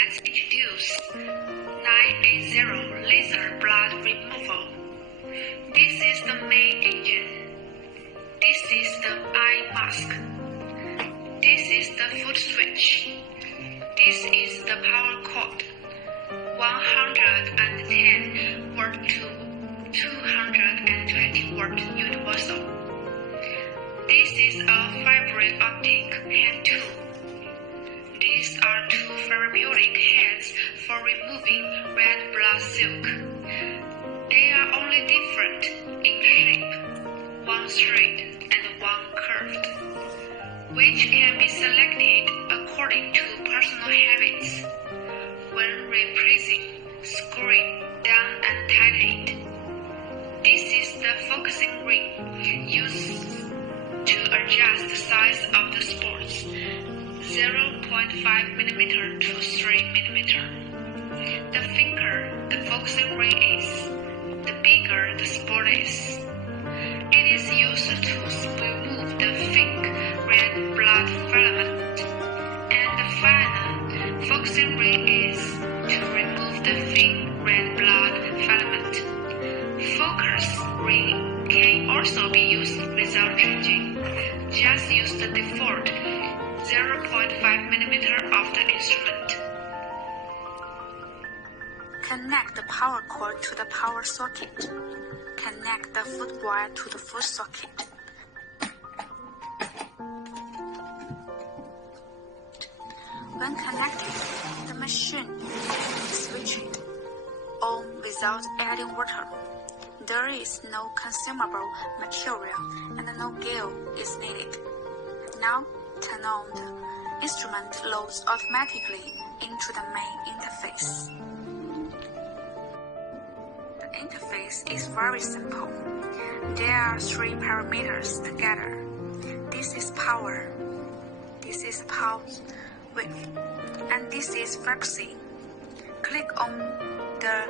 let's introduce 980 laser blood removal. This is the main engine. This is the eye mask. This is the foot switch. This is the power cord. 110 watt to 220 watt universal. This is a fiber optic hand tool. These are two therapeutic heads for removing red blood silk. They are only different in shape, one straight and one curved, which can be selected according to personal habits. When replacing, screwing down and tighten it. This is the focusing ring used to adjust the size of the spots, 0.5 mm to 3 mm. The thicker the focusing ring is, the bigger the spot is. It is used to remove the thick red blood filament, and the final focusing ring is to remove the thin red blood filament. Focus ring can also be used without changing. Just use the default 0.5 mm of the instrument. Connect the power cord to the power socket. Connect the foot wire to the foot socket. When connected, the machine is switched on without adding water. There is no consumable material and no gear is needed. Now turn on the instrument loads automatically into the main interface. The interface is very simple. There are 3 parameters together. This is power, this is pulse width, and this is frequency. Click on the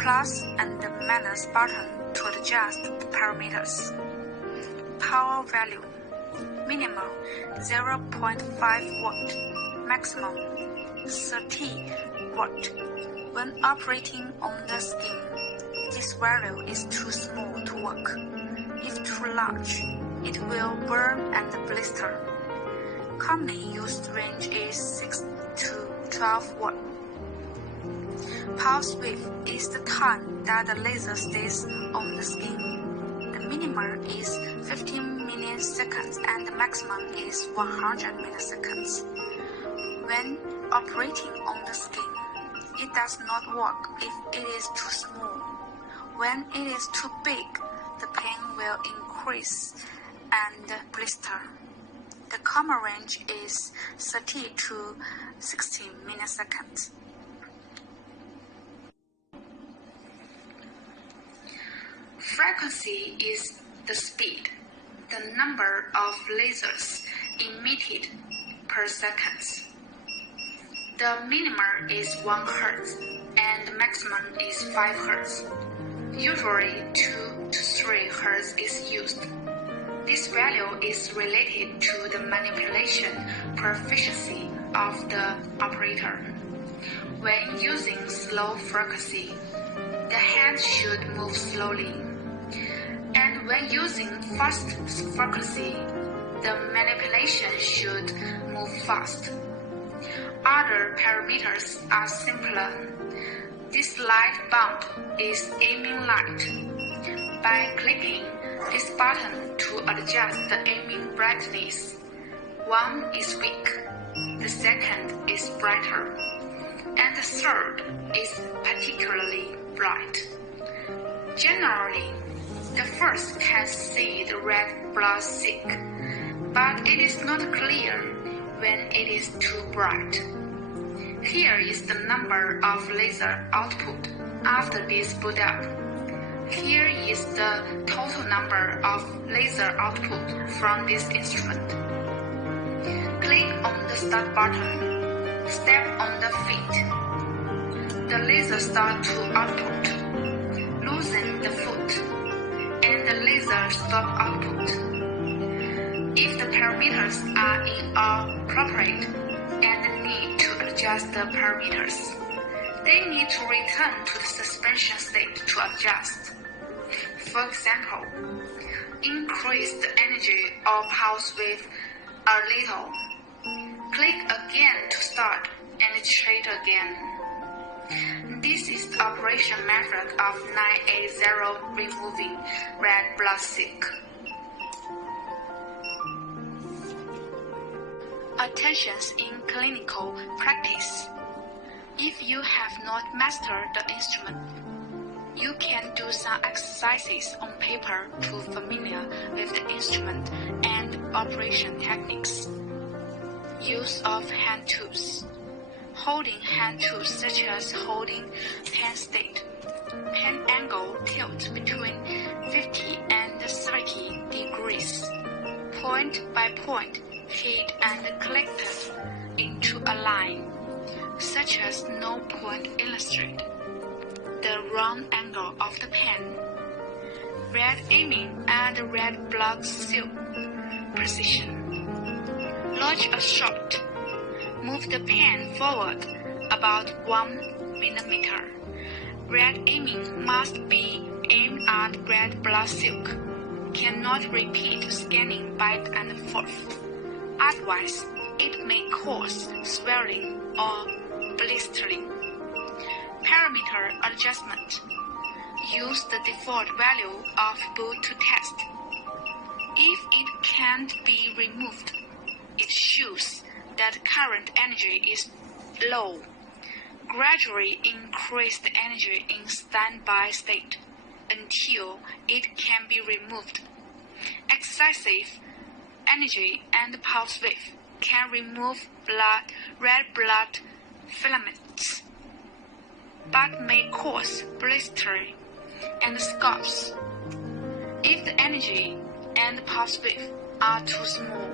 plus and the minus button to adjust the parameters. Power value: minimum 0.5 watt, maximum 30 watt. When operating on the skin, this value is too small to work. If too large, it will burn and blister. Commonly used range is 6 to 12 watt. Pulse width is the time that the laser stays on the skin. The minimum is 15 milliseconds and the maximum is 100 milliseconds. When operating on the skin, it does not work if it is too small. When it is too big, the pain will increase and blister. The common range is 30 to 60 milliseconds. Frequency is the speed, the number of lasers emitted per second. The minimum is 1 Hz and the maximum is 5 Hz. Usually 2 to 3 Hz is used. This value is related to the manipulation proficiency of the operator. When using slow frequency, the hand should move slowly. And when using fast frequency, the manipulation should move fast. Other parameters are simpler. This light bulb is aiming light. By clicking this button to adjust the aiming brightness, one is weak, the second is brighter, and the third is particularly bright. Generally, the first can see the red blood silk, but it is not clear when it is too bright. Here is the number of laser output after this boot up. Here is the total number of laser output from this instrument. Click on the start button. Step on the feet. The laser starts to output. Loosen the foot, and the laser stop output. If the parameters are inappropriate and need to adjust the parameters. They need to return to the suspension state to adjust. For example, increase the energy or pulse width a little. Click again to start and titrate again. This is the operation method of 980 removing red blood silk. Attentions in clinical practice. If you have not mastered the instrument, you can do some exercises on paper to familiar with the instrument and operation techniques. Use of hand tools. Holding hand tools such as holding pen state. Pen angle tilt between 50 and 30 degrees. Point by point, hit and collected into a line, such as no point illustrate. The round angle of the pen. Red aiming and red blood silk precision. Lodge a shot. Move the pen forward about 1 millimeter. Red aiming must be aimed at red blood silk. Cannot repeat scanning back and forth. Otherwise, it may cause swelling or blistering. Parameter adjustment. Use the default value of boot to test. If it can't be removed, it shows that current energy is low. Gradually increase the energy in standby state until it can be removed. Excessive energy and pulse width can remove red blood filaments, but may cause blistering and scabs. If the energy and pulse width are too small,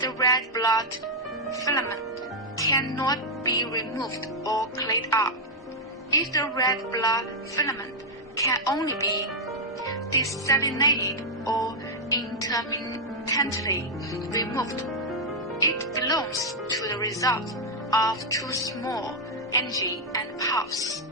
the red blood filament cannot be removed or cleaned up. If the red blood filament can only be desalinated or intermittently removed, it belongs to the result of too small energy and pulse.